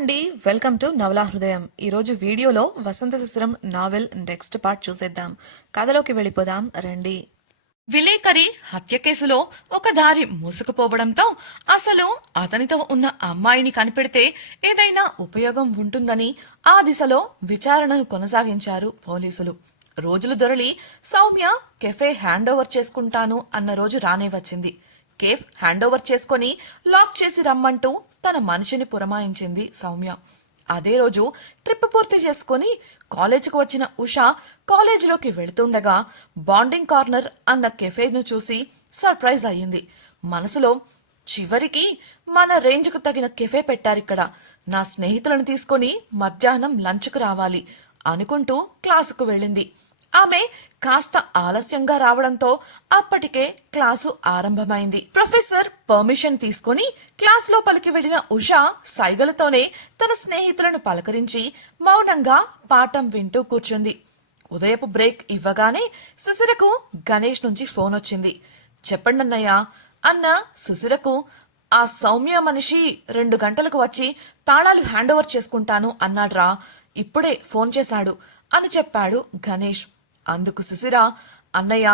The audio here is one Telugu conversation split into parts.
అండి వెల్కమ్ టు నవలా హృదయం. ఈరోజు వీడియోలో Vasantha Sisiram novel next part చూసేద్దాం. కథలోకి వెళ్ళిపోదాం రండి. విలేకరి హత్య కేసులో ఒక దారి మూసుకుపోవడంతో అసలు అతనితో ఉన్న అమ్మాయిని కనిపెడితే ఏదైనా ఉపయోగం ఉంటుందని ఆ దిశలో విచారణను కొనసాగించారు పోలీసులు. రోజులు దొరలి సౌమ్య కెఫే హ్యాండ్ ఓవర్ చేసుకుంటాను అన్న రోజు రానే వచ్చింది. కేఫ్ హ్యాండ్ ఓవర్ చేసుకుని లాక్ చేసి రమ్మంటూ తన మనిషిని పురమాయించింది సౌమ్య. అదే రోజు ట్రిప్ పూర్తి చేసుకుని కాలేజీకి వచ్చిన ఉష కాలేజీలోకి వెళుతుండగా బాండింగ్ కార్నర్ అన్న కెఫేను చూసి సర్ప్రైజ్ అయ్యింది. మనసులో చివరికి మన రేంజ్కు తగిన కెఫే పెట్టారిక్కడ. నా స్నేహితులను తీసుకొని మధ్యాహ్నం లంచ్కు రావాలి అనుకుంటూ క్లాసుకు వెళ్ళింది. ఆమె కాస్త ఆలస్యంగా రావడంతో అప్పటికే క్లాసు ఆరంభమైంది. ప్రొఫెసర్ పర్మిషన్ తీసుకుని క్లాస్ లోపలికి వెళ్ళిన ఉషా సైగలతోనే తన స్నేహితులను పలకరించి మౌనంగా పాఠం వింటూ కూర్చుంది. ఉదయపు బ్రేక్ ఇవ్వగానే శిశిరకు గణేష్ నుంచి ఫోన్ వచ్చింది. చెప్పండన్నయ్య అన్న శిశిరకు ఆ సౌమ్య మనిషి రెండు గంటలకు వచ్చి తాళాలు హ్యాండ్ ఓవర్ చేసుకుంటాను అన్నాడ్రా. ఇప్పుడే ఫోన్ చేశాడు అని చెప్పాడు గణేష్. అందుకు శిశిర అన్నయ్య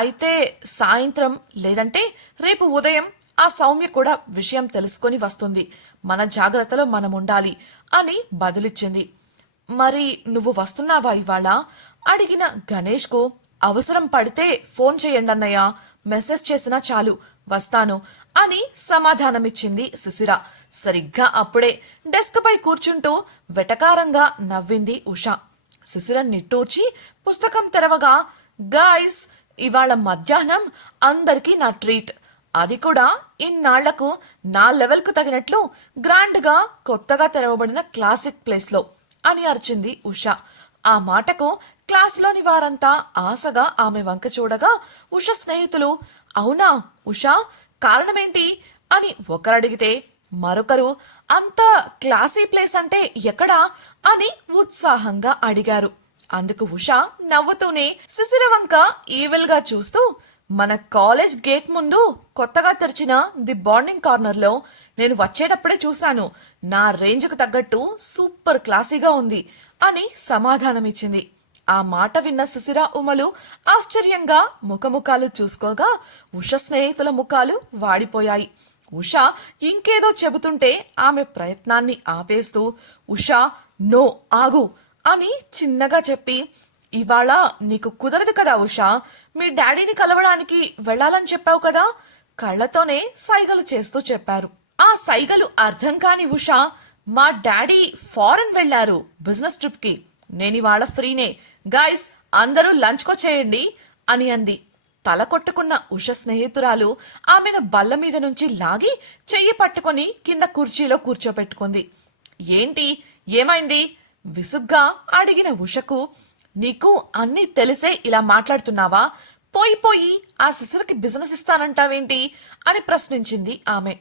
అయితే సాయంత్రం లేదంటే రేపు ఉదయం ఆ సౌమ్య కూడా విషయం తెలుసుకొని వస్తుంది. మన జాగ్రత్తలో మనం ఉండాలి అని బదులిచ్చింది. మరి నువ్వు వస్తున్నావా ఇవాళ? అడిగిన గణేష్కు అవసరం పడితే ఫోన్ చేయండి అన్నయ్య మెసేజ్ చేసినా చాలు వస్తాను అని సమాధానమిచ్చింది శిశిర సరిగ్గా అప్పుడే డెస్క్ పై కూర్చుంటూ వెటకారంగా నవ్వింది ఉషా. శిశిర నిట్టూర్చి పుస్తకం తెరవగా గాయ్స్ ఇవాళ మధ్యాహ్నం అందరికీ నా ట్రీట్. అది కూడా ఇన్నాళ్ళకు నా లెవెల్కు తగినట్లు గ్రాండ్గా కొత్తగా తెరవబడిన క్లాసిక్ ప్లేస్లో అని అరిచింది ఉష. ఆ మాటకు క్లాసులోని వారంతా ఆశగా ఆమె వంక చూడగా ఉష స్నేహితులు అవునా ఉష కారణమేంటి? అని ఒకరడిగితే మరొకరు అంత క్లాసీ ప్లేస్ అంటే ఎక్కడా? అని ఉత్సాహంగా అడిగారు. అందుకు ఉషా నవ్వుతూనే శిశిర వంక చూస్తూ మన కాలేజ్ గేట్ ముందు కొత్తగా తెరిచిన ది బాండింగ్ కార్నర్లో నేను వచ్చేటప్పుడే చూశాను. నా రేంజ్కు తగ్గట్టు సూపర్ క్లాసీగా ఉంది అని సమాధానమిచ్చింది. ఆ మాట విన్న శిశిర ఉమలు ఆశ్చర్యంగా ముఖముఖాలు చూసుకోగా ఉష స్నేహితుల ముఖాలు వాడిపోయాయి. ఉష ఇంకేదో చెబుతుంటే ఆమె ప్రయత్నాన్ని ఆపేస్తూ ఉషా నో ఆగు అని చిన్నగా చెప్పి ఇవాళ నీకు కుదరదు కదా ఉషా మీ డాడీని కలవడానికి వెళ్ళాలని చెప్పావు కదా? కళ్ళతోనే సైగలు చేస్తూ చెప్పారు. ఆ సైగలు అర్థం కాని ఉషా మా డాడీ ఫారెన్ వెళ్ళారు బిజినెస్ ట్రిప్కి నేనివాళ ఫ్రీనే. గాయస్ అందరూ లంచ్కొచ్చేయండి అని అంది. తల కొట్టుకున్న ఉష స్నేహితురాలు ఆమెను బల్ల మీద నుంచి లాగి చెయ్యి పట్టుకొని కింద కుర్చీలో కూర్చోపెట్టుకుంది. ఏంటి? ఏమైంది? విసుగ్గా అడిగిన ఉషకు నీకు అన్నీ తెలిసే ఇలా మాట్లాడుతున్నావా? పోయి పోయి ఆ సిసరికి బిజినెస్ ఇస్తానంటావేంటి? అని ప్రశ్నించింది ఆమె.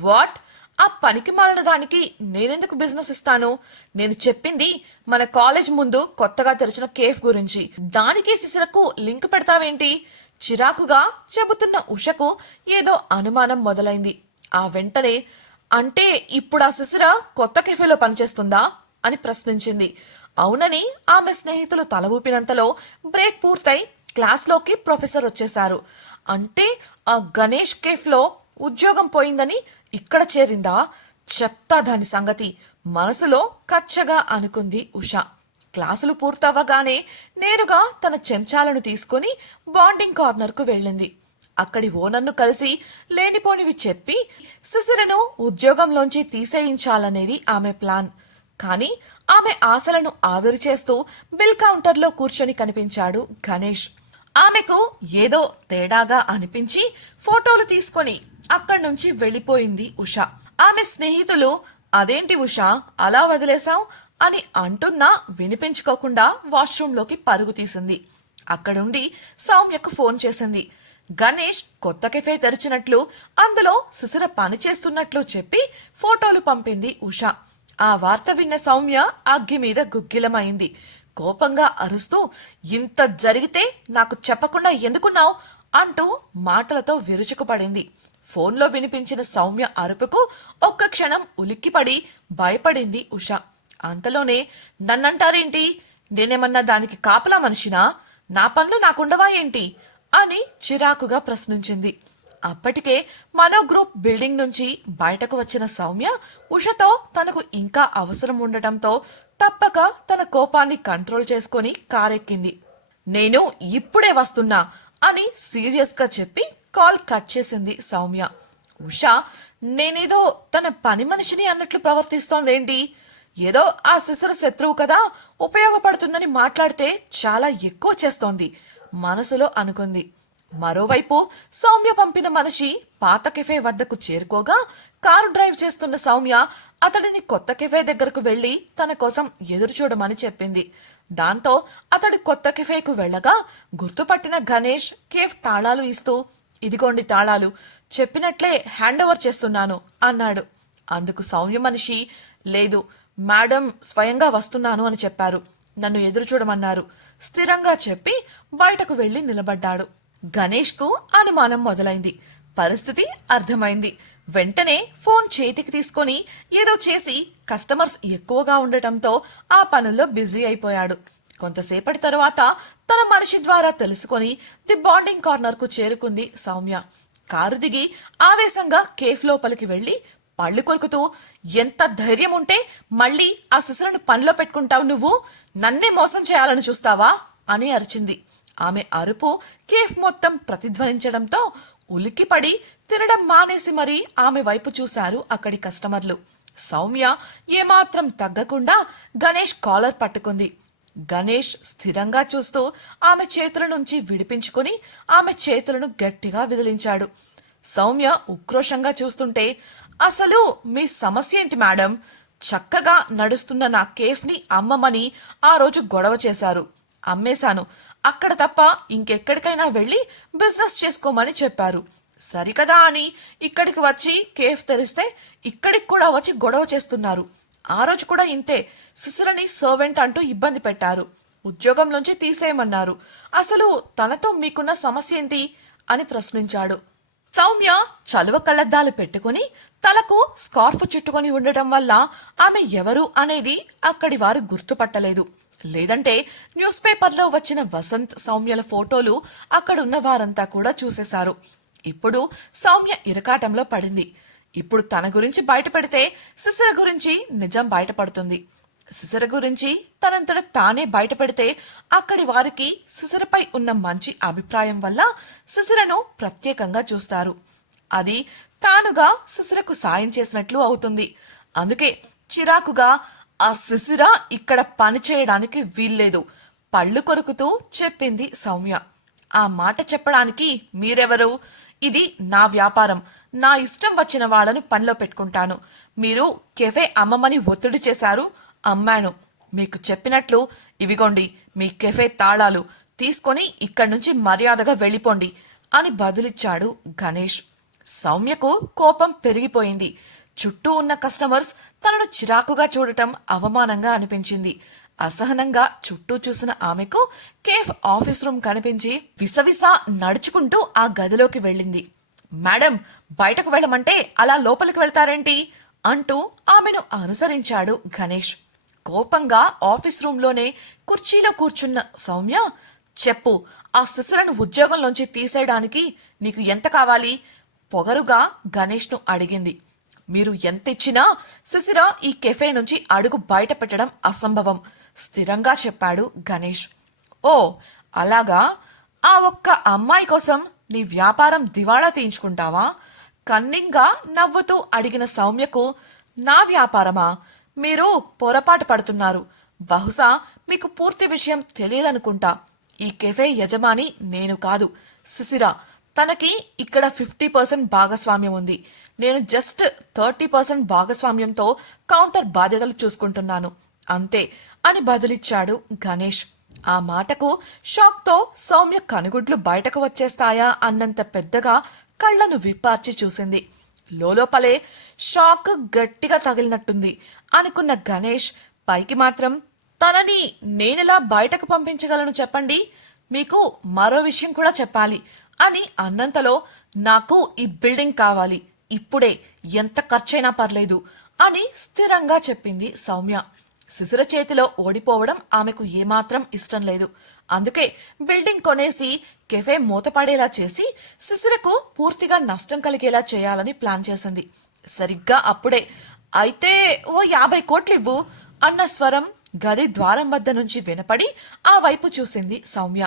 వాట్? ఆ పనికి మాలిన దానికి నేనెందుకు బిజినెస్ ఇస్తాను? నేను చెప్పింది మన కాలేజ్ ముందు కొత్తగా తెరిచిన కేఫ్ గురించి. దానికి సిసరకు లింక్ పెడతావేంటి? చిరాకుగా చెబుతున్న ఉషకు ఏదో అనుమానం మొదలైంది. ఆ వెంటనే అంటే ఇప్పుడు ఆ శిశిర కొత్త కెఫేలో పనిచేస్తుందా అని ప్రశ్నించింది. అవునని ఆమె స్నేహితులు తల ఊపినంతలో బ్రేక్ పూర్తయి క్లాస్లోకి ప్రొఫెసర్ వచ్చేశారు. అంటే ఆ గణేష్ కేఫ్లో ఉద్యోగం పోయిందని ఇక్కడ చేరిందా? చెప్తా దాని సంగతి మనసులో కచ్చగా అనుకుంది ఉష. క్లాసులు పూర్తవ్వగానే నేరుగా తన చెంచాలను తీసుకుని బాండింగ్ కార్నర్కు వెళ్ళింది. అక్కడి ఓనర్ను కలిసి లేనిపోనివి చెప్పి శిశిరను ఉద్యోగంలోంచి తీసేయించాలనేది ఆమె ప్లాన్. కానీ ఆమె ఆశలను ఆవిరి చేస్తూ బిల్ కౌంటర్లో కూర్చొని కనిపించాడు గణేష్. ఆమెకు ఏదో తేడాగా అనిపించి ఫోటోలు తీసుకొని అక్కడి నుంచి వెళ్ళిపోయింది ఉష. ఆమె స్నేహితులు అదేంటి ఉష అలా వదిలేశావు? అని అంటున్నా వినిపించుకోకుండా వాష్రూంలోకి పరుగు తీసింది. అక్కడుండి సౌమ్యకు ఫోన్ చేసింది. గణేష్ కొత్త కెఫే తెరిచినట్లు అందులో శిశిర పని చేస్తున్నట్లు చెప్పి ఫోటోలు పంపింది ఉష. ఆ వార్త విన్న సౌమ్య అగ్గి మీద గుగ్గిలమైంది. కోపంగా అరుస్తూ ఇంత జరిగితే నాకు చెప్పకుండా ఎందుకున్నావు? అంటూ మాటలతో విరుచుకుపడింది. ఫోన్లో వినిపించిన సౌమ్య అరుపుకు ఒక్క క్షణం ఉలిక్కిపడి భయపడింది ఉష. అంతలోనే నన్నంటారేంటి? నేనేమన్నా దానికి కాపలా మనిషినా? నా పనులు నాకుండవా ఏంటి? అని చిరాకుగా ప్రశ్నించింది. అప్పటికే మనో గ్రూప్ బిల్డింగ్ నుంచి బయటకు వచ్చిన సౌమ్య ఉషతో తనకు ఇంకా అవసరం ఉండటంతో తప్పక తన కోపాన్ని కంట్రోల్ చేసుకొని కారెక్కింది. నేను ఇప్పుడే వస్తున్నా అని సీరియస్గా చెప్పి కాల్ కట్ చేసింది సౌమ్య. ఉష నేనేదో తన పని మనిషిని అన్నట్లు ప్రవర్తిస్తోందేంటి? ఏదో ఆ శిశుర శత్రువు కదా ఉపయోగపడుతుందని మాట్లాడితే చాలా ఎక్కువ చేస్తోంది మనసులో అనుకుంది. మరోవైపు సౌమ్య పంపిన మనిషి పాత కెఫే వద్దకు చేరుకోగా కారు డ్రైవ్ చేస్తున్న సౌమ్య అతడిని కొత్త కెఫే దగ్గరకు వెళ్ళి తన కోసం ఎదురు చూడమని చెప్పింది. దాంతో అతడు కొత్త కెఫేకు వెళ్ళగా గుర్తుపట్టిన గణేష్ కేఫ్ తాళాలు ఇస్తూ ఇదిగోండి తాళాలు చెప్పినట్లే హ్యాండ్ ఓవర్ చేస్తున్నాను అన్నాడు. అందుకు సౌమ్య మనిషి లేదు మేడం స్వయంగా వస్తున్నాను అని చెప్పారు. నన్ను ఎదురు చూడమన్నారు. స్థిరంగా చెప్పి బయటకు వెళ్ళి నిలబడ్డాడు. గణేష్కు అనుమానం మొదలైంది. పరిస్థితి అర్థమైంది. వెంటనే ఫోన్ చేతికి తీసుకొని ఏదో చేసి కస్టమర్స్ ఎక్కువగా ఉండటంతో ఆ పనుల్లో బిజీ అయిపోయాడు. కొంతసేపటి తరువాత తన మనిషి ద్వారా తెలుసుకొని ది బాండింగ్ కార్నర్కు చేరుకుంది సౌమ్య. కారు దిగి ఆవేశంగా కేఫ్ లోపలికి వెళ్ళి పళ్ళు కొరుకుతూ ఎంత ధైర్యం ఉంటే మళ్ళీ ఆ శిశులను పనిలో పెట్టుకుంటావు నువ్వు. నన్నే మోసం చేయాలని చూస్తావా? అని అరిచింది. ఆమె అరుపు కేఫ్ మొత్తం ప్రతిధ్వనించడంతో ఉలిక్కిపడి తినడం మానేసి మరీ ఆమె వైపు చూశారు అక్కడి కస్టమర్లు. సౌమ్య ఏమాత్రం తగ్గకుండా గణేష్ కాలర్ పట్టుకుంది. గణేష్ స్థిరంగా చూస్తూ ఆమె చేతుల నుంచి విడిపించుకుని ఆమె చేతులను గట్టిగా విదిలించాడు. సౌమ్య ఉక్రోషంగా చూస్తుంటే అసలు మీ సమస్య ఏంటి మేడం? చక్కగా నడుస్తున్న నా కేఫ్ని అమ్మమని ఆ రోజు గొడవ చేశారు. అమ్మేశాను. అక్కడ తప్ప ఇంకెక్కడికైనా వెళ్ళి బిజినెస్ చేసుకోమని చెప్పారు. సరికదా అని ఇక్కడికి వచ్చి కేఫ్ తెరిస్తే ఇక్కడికి కూడా వచ్చి గొడవ చేస్తున్నారు. ఆ రోజు కూడా ఇంతే. సిసరని సర్వెంట్ అంటూ ఇబ్బంది పెట్టారు. ఉద్యోగంలోంచి తీసేయమన్నారు. అసలు తనతో మీకున్న సమస్య ఏంటి? అని ప్రశ్నించాడు. సౌమ్య చలువ కళ్ళద్దాలు పెట్టుకుని తలకు స్కార్ఫ్ చుట్టుకొని ఉండటం వల్ల ఆమె ఎవరు అనేది అక్కడి వారు గుర్తుపట్టలేదు. లేదంటే న్యూస్ పేపర్లో వచ్చిన వసంత్ సౌమ్యల ఫోటోలు అక్కడున్న వారంతా కూడా చూసేశారు. ఇప్పుడు సౌమ్య ఇరకాటంలో పడింది. ఇప్పుడు తన గురించి బయటపడితే శిశిర గురించి నిజం బయటపడుతుంది. సిసర గురించి తనంతట తానే బయటపెడితే అక్కడి వారికి సిసరపై ఉన్న మంచి అభిప్రాయం వల్ల సిసరను ప్రత్యేకంగా చూస్తారు. అది తానుగా సిసరకు సాయం చేసినట్లు అవుతుంది. అందుకే చిరాకుగా ఆ సిసిర ఇక్కడ పని చేయడానికి వీల్లేదు. పళ్ళు కొరుకుతూ చెప్పింది సౌమ్య. ఆ మాట చెప్పడానికి మీరెవరు? ఇది నా వ్యాపారం. నా ఇష్టం వచ్చిన వాళ్ళను పనిలో పెట్టుకుంటాను. మీరు కెఫే అమ్మమని ఒత్తిడి చేశారు. అమ్మాను. మీకు చెప్పినట్లు ఇవిగోండి మీ కెఫే తాళాలు. తీసుకొని ఇక్కడి నుంచి మర్యాదగా వెళ్ళిపోండి అని బదులిచ్చాడు గణేష్. సౌమ్యకు కోపం పెరిగిపోయింది. చుట్టూ ఉన్న కస్టమర్స్ తనను చిరాకుగా చూడటం అవమానంగా అనిపించింది. అసహనంగా చుట్టూ చూసిన ఆమెకు కేఫ్ ఆఫీస్ రూమ్ కనిపించి విసవిస నడుచుకుంటూ ఆ గదిలోకి వెళ్ళింది. మేడం బయటకు వెళ్ళమంటే అలా లోపలికి వెళ్తారేంటి? అంటూ ఆమెను అనుసరించాడు గణేష్. కోపంగా ఆఫీస్ రూంలోనే కుర్చీలో కూర్చున్న సౌమ్య చెప్పు ఆ శిశులను ఉద్యోగంలోంచి తీసేయడానికి నీకు ఎంత కావాలి? పొగరుగా గణేష్ను అడిగింది. మీరు ఎంత ఇచ్చినా శిశిర ఈ కెఫే నుంచి అడుగు బయట పెట్టడం అసంభవం స్థిరంగా చెప్పాడు గణేష్. ఓ అలాగా? ఆ ఒక్క అమ్మాయి కోసం నీ వ్యాపారం దివాళా తీయించుకుంటావా? కన్నింగా నవ్వుతూ అడిగిన సౌమ్యకు నా వ్యాపారమా? మీరు పొరపాటు పడుతున్నారు. బహుశా మీకు పూర్తి విషయం తెలియదనుకుంటా. ఈ కెఫే యజమాని నేను కాదు. శిశిర తనకి ఇక్కడ ఫిఫ్టీ పర్సెంట్ భాగస్వామ్యం ఉంది. నేను జస్ట్ థర్టీ పర్సెంట్ భాగస్వామ్యంతో కౌంటర్ బాధ్యతలు చూసుకుంటున్నాను. అంతే అని బదులిచ్చాడు గణేష్. ఆ మాటకు షాక్తో సౌమ్య కనుగుడ్లు బయటకు వచ్చేస్తాయా అన్నంత పెద్దగా కళ్ళను విప్పార్చి చూసింది. లోలోపలే షాక్ గట్టిగా తగిలినట్టుంది. అనుకున్న గణేష్ పైకి మాత్రం తనని నేనెలా బయటకు పంపించగలను చెప్పండి? మీకు మరో విషయం కూడా చెప్పాలి అని అన్నంతలో నాకు ఈ బిల్డింగ్ కావాలి. ఇప్పుడే ఎంత ఖర్చైనా పర్లేదు అని స్థిరంగా చెప్పింది సౌమ్య. శిశిర చేతిలో ఓడిపోవడం ఆమెకు ఏమాత్రం ఇష్టం లేదు. అందుకే బిల్డింగ్ కొనేసి కెఫే మూతపడేలా చేసి శిశిరకు పూర్తిగా నష్టం కలిగేలా చేయాలని ప్లాన్ చేసింది. సరిగ్గా అప్పుడే అయితే ఓ యాభై కోట్లు ఇవ్వు అన్న స్వరం గది ద్వారం వద్ద నుంచి వినపడి ఆ వైపు చూసింది సౌమ్య.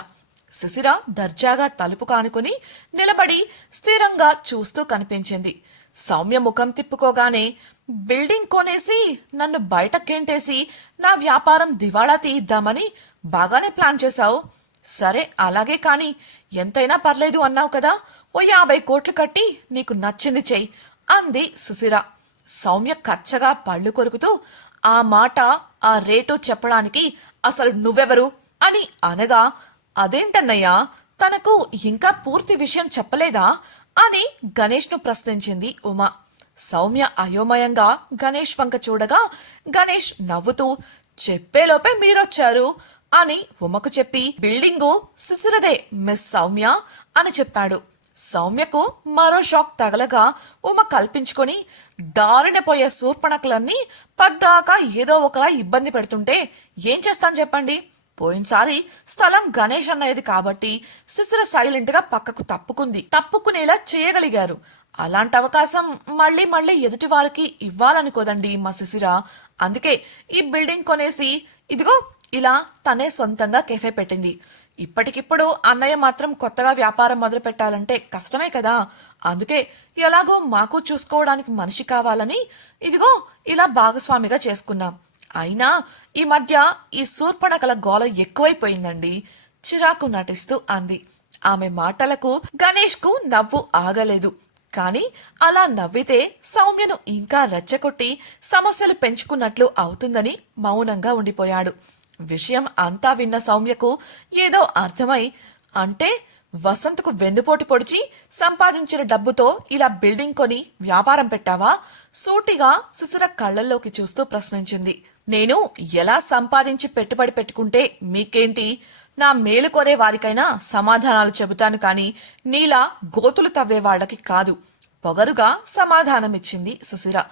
శిశిర దర్జాగా తలుపు కానుకుని నిలబడి స్థిరంగా చూస్తూ కనిపించింది. సౌమ్య ముఖం తిప్పుకోగానే బిల్డింగ్ కొనేసి నన్ను బయటకేంటేసి నా వ్యాపారం దివాళా తీయిద్దామని బాగానే ప్లాన్ చేశావు. సరే అలాగే కాని ఎంతైనా పర్లేదు అన్నావు కదా ఓ యాభై కోట్లు కట్టి నీకు నచ్చింది చెయ్యి అంది సుశిరా సౌమ్య కచ్చగా పళ్ళు కొరుకుతూ ఆ మాట ఆ రేటు చెప్పడానికి అసలు నువ్వెవరు? అని అనగా అదేంటన్నయ్యా తనకు ఇంకా పూర్తి విషయం చెప్పలేదా? అని గణేష్ను ప్రశ్నించింది ఉమా. సౌమ్య అయోమయంగా గణేష్ వంక చూడగా గణేష్ నవ్వుతూ చెప్పేలోపే మీరొచ్చారు అని ఉమకు చెప్పి బిల్డింగు సిసిరదే మిస్ సౌమ్య అని చెప్పాడు. సౌమ్యకు మరో షాక్ తగలగా ఉమ కల్పించుకొని దారినపోయే సూర్పణకులన్నీ పద్దాకా ఏదో ఒకలా ఇబ్బంది పెడుతుంటే ఏం చేస్తాను చెప్పండి? పోయినసారి స్థలం గణేష్ అన్నయ్యది కాబట్టి శిశిర సైలెంట్గా పక్కకు తప్పుకుంది. తప్పుకునేలా చేయగలిగారు. అలాంటి అవకాశం మళ్ళీ మళ్ళీ ఎదుటి వారికి ఇవ్వాలనుకోదండి మా శిశిర. అందుకే ఈ బిల్డింగ్ కొనేసి ఇదిగో ఇలా తనే సొంతంగా కెఫే పెట్టింది. ఇప్పటికిప్పుడు అన్నయ్య మాత్రం కొత్తగా వ్యాపారం మొదలు పెట్టాలంటే కష్టమే కదా. అందుకే ఎలాగో మాకు చూసుకోవడానికి మనిషి కావాలని ఇదిగో ఇలా భాగస్వామిగా చేసుకున్నాం. అయినా ఈ మధ్య ఈ శూర్పణకల గోల ఎక్కువైపోయిందండి. చిరాకు నటిస్తూ అంది. ఆమె మాటలకు గణేష్కు నవ్వు ఆగలేదు. కాని అలా నవ్వితే సౌమ్యను ఇంకా రెచ్చగొట్టి సమస్యలు పెంచుకున్నట్లు అవుతుందని మౌనంగా ఉండిపోయాడు. విషయం అంతా విన్న సౌమ్యకు ఏదో అర్థమై అంటే వసంత్కు వెన్నుపోటు పొడిచి సంపాదించిన డబ్బుతో ఇలా బిల్డింగ్ కొని వ్యాపారం పెట్టావా? సూటిగా సుసర కళ్ళల్లోకి చూస్తూ ప్రశ్నించింది. నేను ఎలా సంపాదించి పెట్టుబడి పెట్టుకుంటే మీకేంటి? నా మేలు కోరే వారికైనా సమాధానాలు చెబుతాను కాని నీలా గోతులు తవ్వే వాళ్ళకి కాదు. పొగరుగా సమాధానమిచ్చింది సుసిర.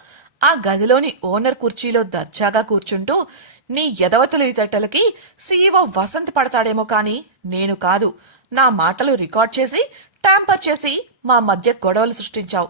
ఆ గదిలోని ఓనర్ కుర్చీలో దర్జాగా కూర్చుంటూ నీ ఎదవతలు తట్టలకి సీఈఓ వసంత్ పడతాడేమో కానీ నేను కాదు. నా మాటలు రికార్డ్ చేసి ట్యాంపర్ చేసి మా మధ్య గొడవలు సృష్టించావు.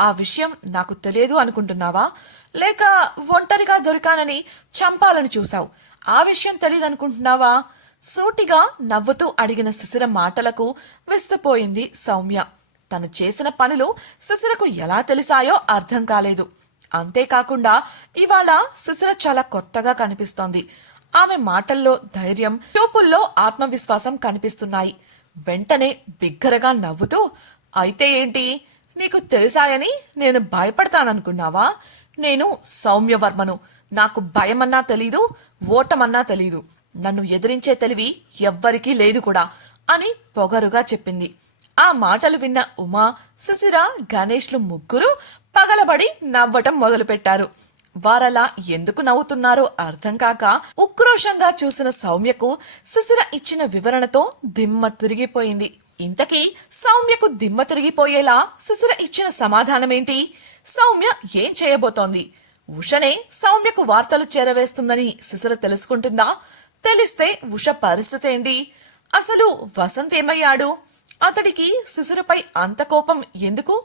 ఆ విషయం నాకు తెలియదు అనుకుంటున్నావా? లేక ఒంటరిగా దొరికానని చంపాలని చూశావు. ఆ విషయం తెలియదు అనుకుంటున్నావా సూటిగా నవ్వుతూ అడిగిన శిశిర మాటలకు విస్తుపోయింది సౌమ్య. తను చేసిన పనులు శిశిరకు ఎలా తెలిసాయో అర్థం కాలేదు. అంతేకాకుండా ఇవాళ సుశిర చాలా కొత్తగా కనిపిస్తోంది. ఆమె మాటల్లో ధైర్యం చూపుల్లో ఆత్మవిశ్వాసం కనిపిస్తున్నాయి. వెంటనే బిగ్గరగా నవ్వుతూ అయితే ఏంటి? నీకు తెలిసాయని నేను భయపడతాననుకున్నావా? నేను సౌమ్యవర్మను. నాకు భయమన్నా తెలీదు ఓటమన్నా తెలీదు. నన్ను ఎదిరించే తెలివి ఎవ్వరికీ లేదు కూడా అని పొగరుగా చెప్పింది. ఆ మాటలు విన్న ఉమా సుశిర గణేష్లు ముగ్గురు పగలబడి నవ్వటం మొదలుపెట్టారు. వారలా ఎందుకు నవ్వుతున్నారో అర్థం కాక ఉక్రోషంగా చూసిన సౌమ్యకు శిశిర ఇచ్చిన వివరణతో దిమ్మ తిరిగిపోయింది. ఇంతకీ సౌమ్యకు దిమ్మ తిరిగిపోయేలా శిశిర ఇచ్చిన సమాధానమేంటి? సౌమ్య ఏం చేయబోతోంది? ఉషనే సౌమ్యకు వార్తలు చేరవేస్తుందని శిశిర తెలుసుకుంటుందా? తెలిస్తే ఉష పరిస్థితి ఏంటి? అసలు వసంత్ ఏమయ్యాడు? అతడికి శిశిరపై అంత కోపం ఎందుకు?